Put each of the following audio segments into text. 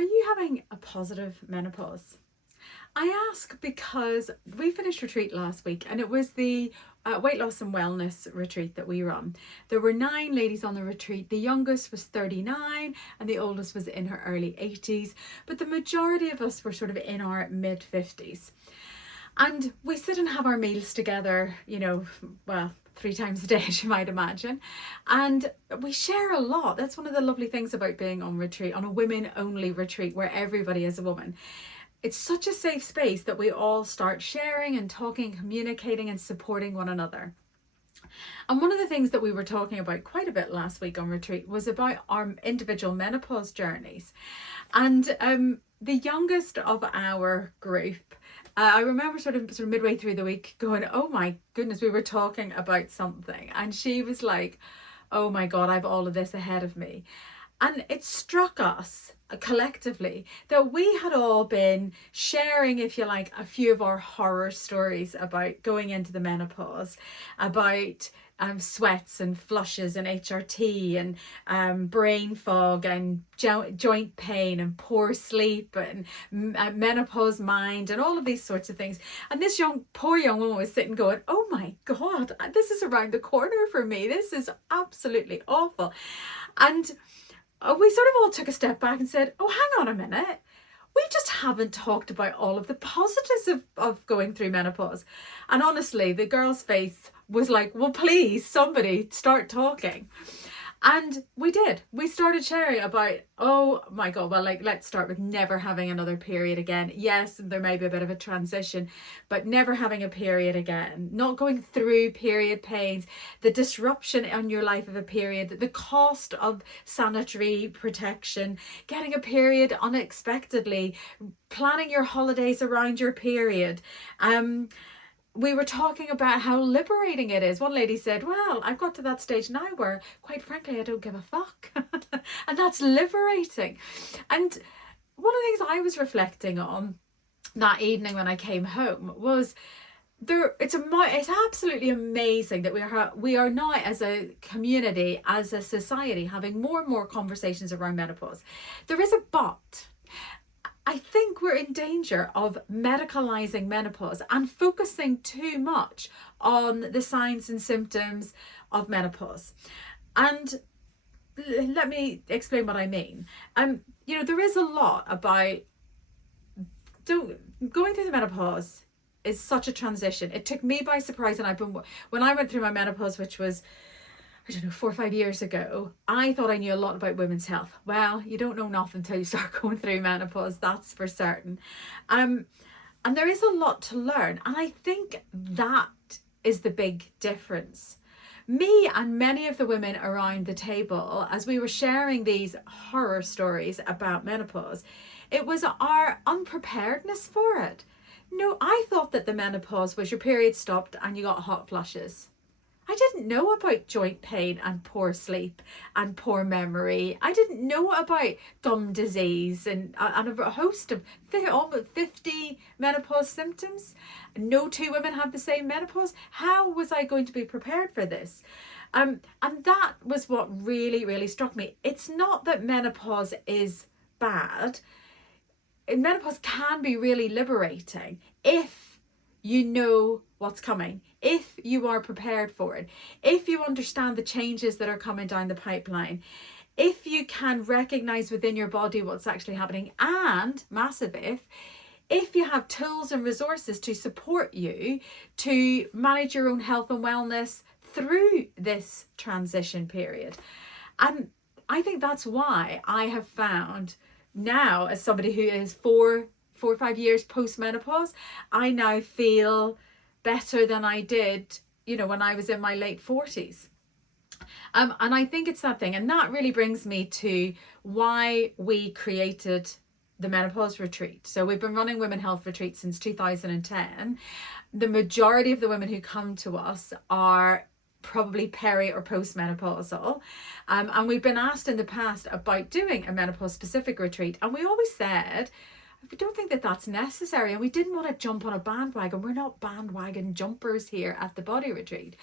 Are you having a positive menopause? I ask because we finished retreat last week and it was the weight loss and wellness retreat that we run. There were 9 ladies on the retreat. The youngest was 39 and the oldest was in her early 80s, but the majority of us were sort of in our mid 50s. And we sit and have our meals together, well, 3 times a day, as you might imagine. And we share a lot. That's one of the lovely things about being on retreat, on a women only retreat where everybody is a woman. It's such a safe space that we all start sharing and talking, communicating and supporting one another. And one of the things that we were talking about quite a bit last week on retreat was about our individual menopause journeys. And the youngest of our group, I remember sort of midway through the week going, oh my goodness, we were talking about something. And she was like, oh my God, I've all of this ahead of me. And it struck us collectively that we had all been sharing, if you like, a few of our horror stories about going into the menopause, about sweats and flushes and HRT and brain fog and joint pain and poor sleep and menopause mind and all of these sorts of things. And this poor young woman was sitting going, oh my God, this is around the corner for me. This is absolutely awful. And we sort of all took a step back and said, oh, hang on a minute. We just haven't talked about all of the positives of going through menopause. And honestly, the girl's face was like, well, please, somebody start talking. And we did. We started sharing about, oh my God, well, let's start with never having another period again. Yes, there may be a bit of a transition, but never having a period again, not going through period pains, the disruption in your life of a period, the cost of sanitary protection, getting a period unexpectedly, planning your holidays around your period. We were talking about how liberating it is. One lady said, well, I've got to that stage now where, quite frankly, I don't give a fuck. And that's liberating. And one of the things I was reflecting on that evening when I came home was it's absolutely amazing that we are now, as a community, as a society, having more and more conversations around menopause. There is a but. I think we're in danger of medicalizing menopause and focusing too much on the signs and symptoms of menopause. And let me explain what I mean. There is a lot about going through the menopause is such a transition. It took me by surprise, and when I went through my menopause, which was 4 or 5 years ago, I thought I knew a lot about women's health. Well, you don't know nothing until you start going through menopause, that's for certain. And there is a lot to learn. And I think that is the big difference. Me and many of the women around the table, as we were sharing these horror stories about menopause, it was our unpreparedness for it. No, I thought that the menopause was your period stopped and you got hot flushes. I didn't know about joint pain and poor sleep and poor memory. I didn't know about gum disease and a host of almost 50 menopause symptoms. No 2 women have the same menopause. How was I going to be prepared for this? And that was what really, really struck me. It's not that menopause is bad. Menopause can be really liberating if you know what's coming, if you are prepared for it, if you understand the changes that are coming down the pipeline, if you can recognize within your body what's actually happening, and massive if you have tools and resources to support you to manage your own health and wellness through this transition period. And I think that's why I have found now, as somebody who is 4 or 5 years post-menopause, I now feel better than I did, when I was in my late 40s. And I think it's that thing. And that really brings me to why we created the menopause retreat. So we've been running women health retreats since 2010. The majority of the women who come to us are probably peri or postmenopausal, and we've been asked in the past about doing a menopause specific retreat, and we always said we don't think that that's necessary, and we didn't want to jump on a bandwagon. We're not bandwagon jumpers here at the Body Retreat.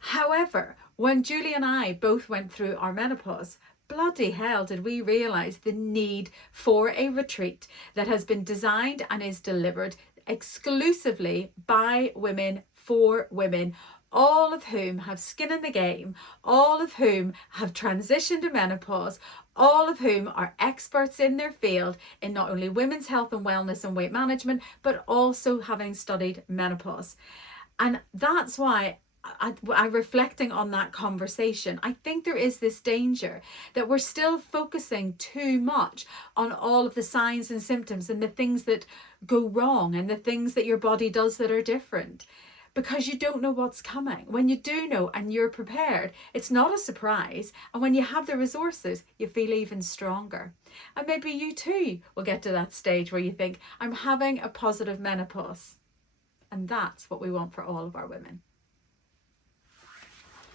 However, when Julie and I both went through our menopause, bloody hell did we realise the need for a retreat that has been designed and is delivered exclusively by women for women, all of whom have skin in the game, all of whom have transitioned to menopause, all of whom are experts in their field in not only women's health and wellness and weight management, but also having studied menopause. And that's why I reflecting on that conversation, I think there is this danger that we're still focusing too much on all of the signs and symptoms and the things that go wrong and the things that your body does that are different, because you don't know what's coming. When you do know and you're prepared, it's not a surprise. And when you have the resources, you feel even stronger. And maybe you too will get to that stage where you think, I'm having a positive menopause. And that's what we want for all of our women.